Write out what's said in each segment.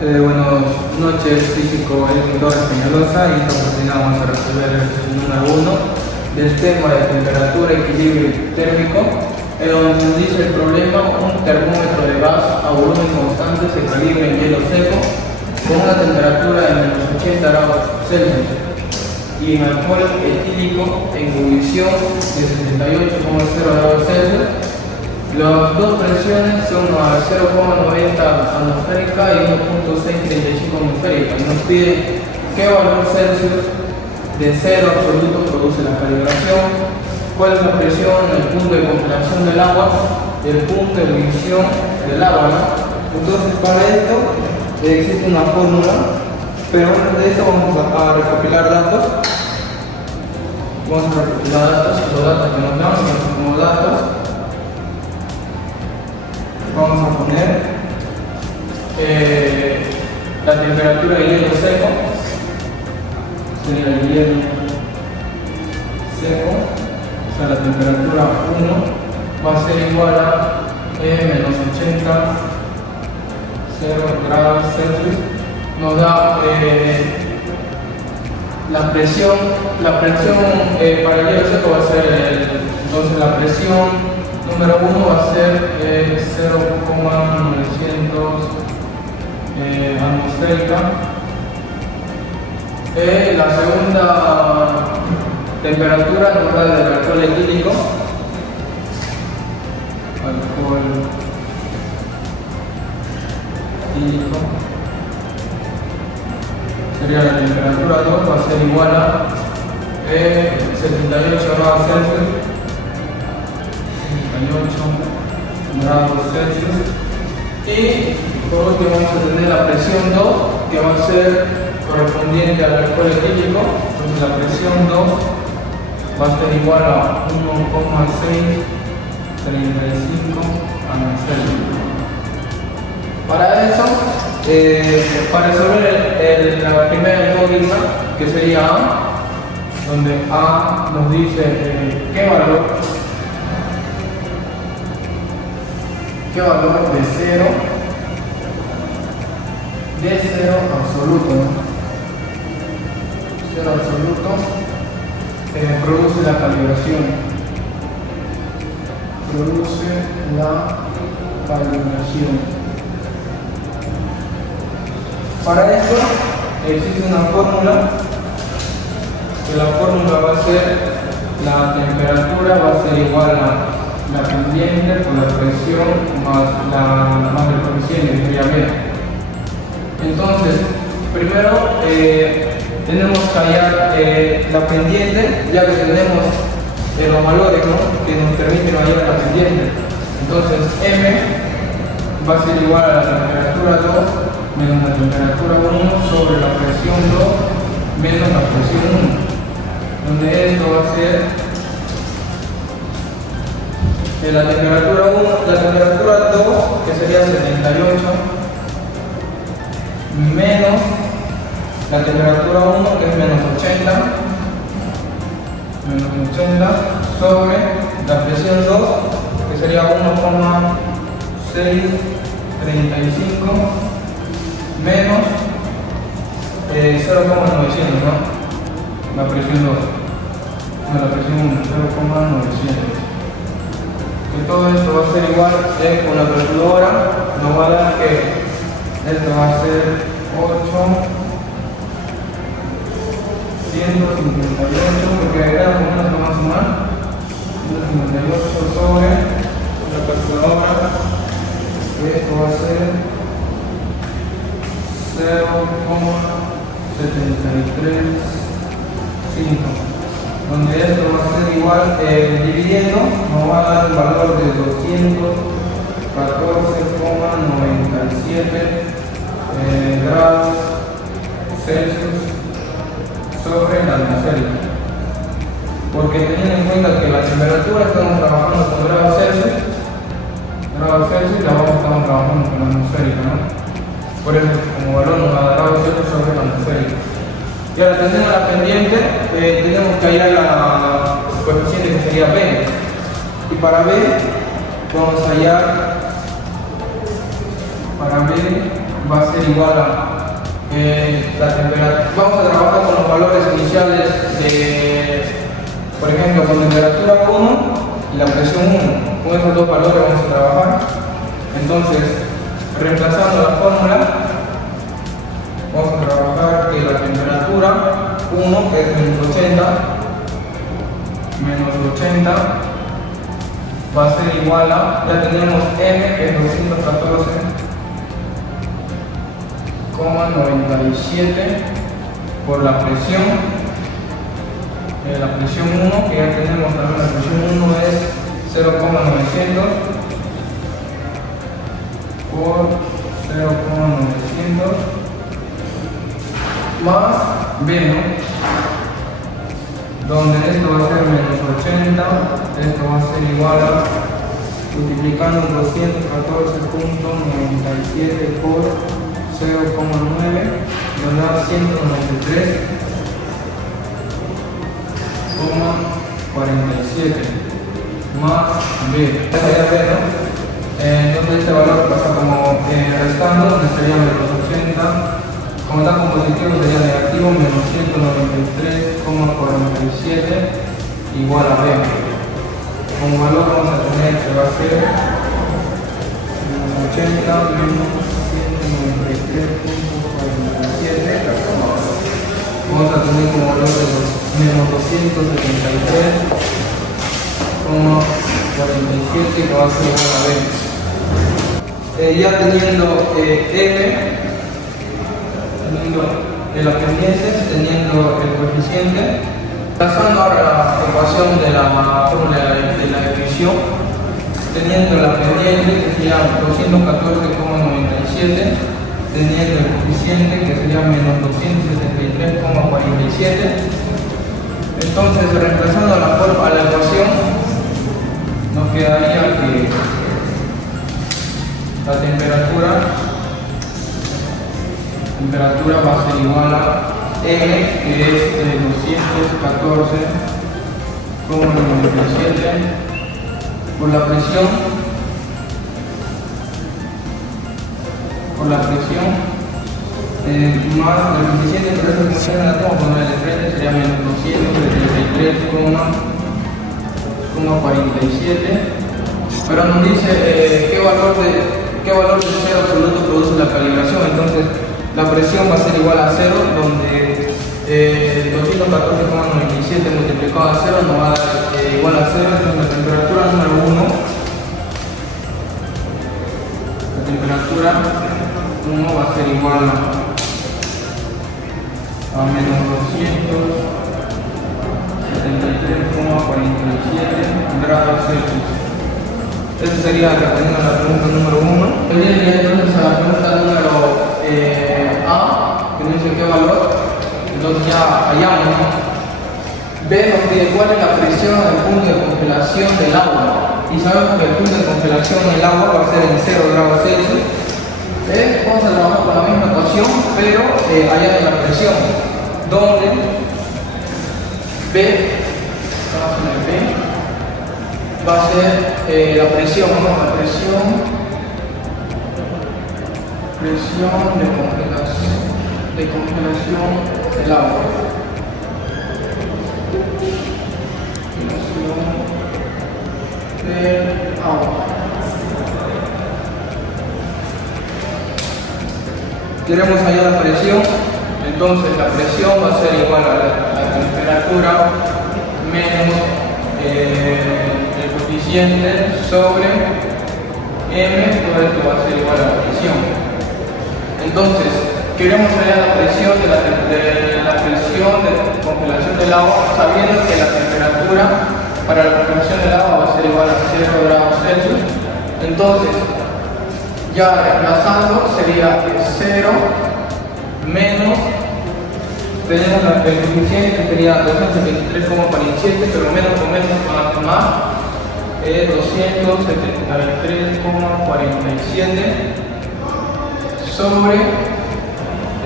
Buenas noches, físico Héctor Peñalosa, y esta oportunidad vamos a resolver el ejercicio número 1 del tema de temperatura, equilibrio térmico, en donde nos dice el problema: un termómetro de gas a volumen constante se calibra en hielo seco con una temperatura de menos 80 grados Celsius y en alcohol etílico en ebullición de 78,0 grados Celsius. Las dos presiones son a 0,90 atmosférica y 1,635 atmosférica. Nos pide qué valor Celsius de cero absoluto produce la calibración, cuál es la presión, el punto de congelación del agua, el punto de ebullición del agua, ¿no? Entonces, para esto existe una fórmula, pero antes de eso vamos a recopilar datos. Vamos a recopilar datos, los datos que nos dan como datos. Vamos a poner la temperatura de hielo seco, sería el hielo seco, o sea, la temperatura 1 va a ser igual a menos 80 0 grados Celsius. Nos da la presión para el hielo seco va a ser entonces la presión número 1 va a ser 0,900 atmosférica. La segunda temperatura nos da del alcohol etílico. Sería la temperatura 2, va a ser igual a 78 grados Celsius. 78 grados Celsius. Y por último vamos a tener la presión 2, que va a ser correspondiente al alcohol etílico. Entonces la presión 2 va a ser igual a 1,635 atmosférica. Para eso, para resolver la primera incógnita, que sería A, donde A nos dice qué valor de cero absoluto, ¿no? Cero absoluto produce la calibración. Para esto existe una fórmula, que la fórmula va a ser la temperatura va a ser igual a la pendiente por la presión más el coeficiente, que sería B. Entonces, primero tenemos que hallar la pendiente, ya que tenemos los valores, ¿no?, que nos permiten hallar la pendiente. Entonces, M va a ser igual a la temperatura 2 menos la temperatura 1 sobre la presión 2 menos la presión 1, donde esto va a ser la temperatura 2, que sería 78, menos la temperatura 1, que es menos 80, sobre la presión 2, que sería 1,635, menos 0,900, ¿no? La presión 2, no, la presión 1, 0,900. Que todo esto va a ser igual con la calculadora, nos va a dar que esto va a ser 858, porque agregamos una que vamos a sumar, 158 sobre la calculadora, esto va a ser 0,735, donde esto va a ser igual, dividiendo, nos va a dar un valor de 214,97 grados Celsius sobre la atmosférica. Porque teniendo en cuenta que la temperatura estamos trabajando con grados Celsius, la estamos trabajando con la atmosférica, ¿no? Por eso, como valor nos va a dar grados Celsius sobre la atmosférica. Y ahora, teniendo la pendiente, tenemos que hallar la coeficiente, que sería B. Y para B, vamos a hallar, para B va a ser igual a la temperatura. Vamos a trabajar con los valores iniciales de, por ejemplo, con temperatura 1 y la presión 1. Con esos dos valores vamos a trabajar. Entonces, reemplazando la fórmula, vamos a trabajar que la temperatura 1, que es menos 80, va a ser igual a, ya tenemos M, que es 214,97 por la presión. La presión 1, que ya tenemos también, la presión 1 es 0,900 por 0,900 más B, ¿no? Donde esto va a ser menos 80, esto va a ser igual a, multiplicando 214,97 por 0,9, nos da 193,47 más B. Esa ya B, ¿no? Entonces este valor pasa como restando, donde sería menos 80. Como está como positivo sería negativo, menos 193,47 igual a B. Como valor vamos a tener que va a ser menos 80 menos 193,47. Vamos a tener como valor de menos 273,47 que va a ser igual a B. Ya teniendo la pendiente, teniendo el coeficiente, pasando ahora la ecuación de la fórmula de la ecuación, teniendo la pendiente que sería 214,97, teniendo el coeficiente que sería menos 273,47. Entonces, reemplazando la ecuación, nos quedaría que la temperatura va a ser igual a M, que es 214,97 por la presión, más el coeficiente, pero esa función la tengo que poner de frente, sería menos 273,47, pero nos dice qué valor de cero absoluto produce la calibración. Entonces la presión va a ser igual a 0, donde 214,97 multiplicado a 0 nos va a dar igual a 0. Entonces la temperatura número 1, va a ser igual a menos 273,47 grados Celsius. Esta sería respondiendo a la pregunta número 1. Entonces a la pregunta número A, que nos dice qué valor. Entonces ya hallamos, ¿no? B nos pide cuál es la presión del punto de congelación del agua. Y sabemos que el punto de congelación del agua va a ser en 0 grados Celsius. Vamos a trabajar con la misma ecuación, pero allá de la presión, donde B, estamos en el B, va a ser la presión, ¿no? La presión de congelación del agua. Del agua. Queremos hallar la presión, entonces la presión va a ser igual a la temperatura menos el coeficiente sobre M, todo esto va a ser igual a la presión. Entonces, queremos hallar la presión de congelación del agua, sabiendo que la temperatura para la congelación del agua va a ser igual a 0 grados Celsius. Entonces, ya reemplazando sería 0 menos, tenemos el coeficiente que sería 273,47, pero menos con menos más, 273,47 sobre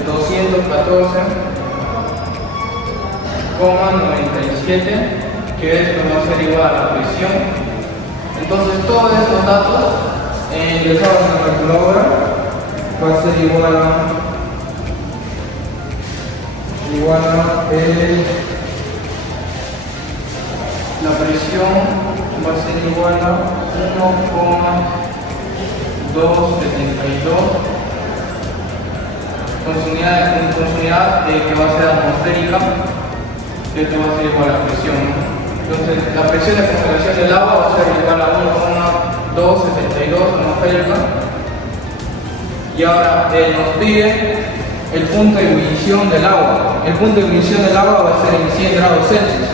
214,97, que esto va a ser igual a la presión. Entonces todos estos datos ingresados en la calculadora va a ser igual a la presión va a ser igual a 1,272 con su unidad que va a ser atmosférica. Esto va a ser igual a la presión, ¿no? Entonces la presión de congelación del agua va a ser igual a 1,272 atmosférica. Y ahora nos pide el punto de ebullición del agua. El punto de ebullición del agua va a ser en 100 grados Celsius.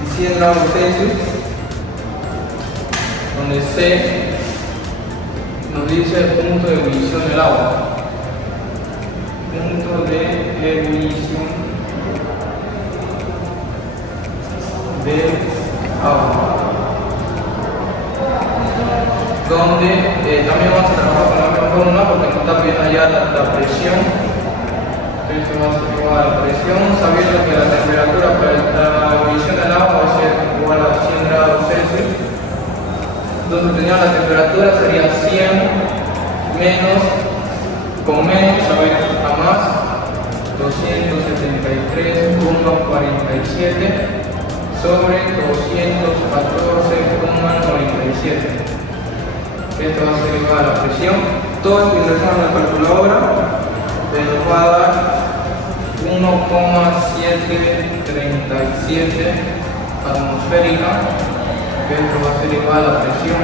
En 100 grados Celsius, donde C nos dice el punto de ebullición del agua. Punto de ebullición del agua. Donde también vamos a trabajar con la misma fórmula porque nos está pidiendo allá la presión. Esto va a ser igual a la presión, sabiendo que la temperatura para la ebullición del agua va a ser igual a 100 grados Celsius. Entonces teníamos la temperatura sería 100 menos, con menos, a ver, a más, 273,47 sobre 214,97. Esto va a ser igual a la presión. Todo esto ingresamos en la calculadora, nos va a dar 1,737 atmosférica. Esto va a ser igual a la presión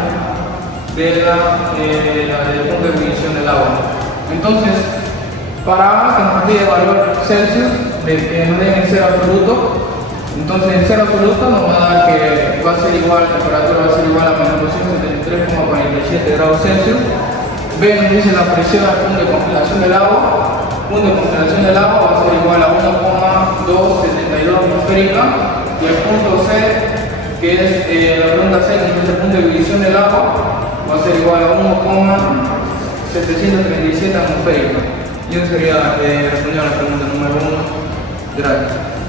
del punto de ebullición del agua. Entonces, para A, que nos pide el valor Celsius, de que no debe ser absoluto, entonces en cero absoluto nos va a dar que va a ser igual, la temperatura va a ser igual a menos 273,47 grados Celsius. B nos dice la presión al punto de congelación del agua. El punto de congelación del agua va a ser igual a 1,272 atmosférica. Y el punto C, que es la pregunta C, que es el punto de ebullición del agua, va a ser igual a 1,737 atmosférica. Y eso sería responder a la pregunta número 1. Gracias.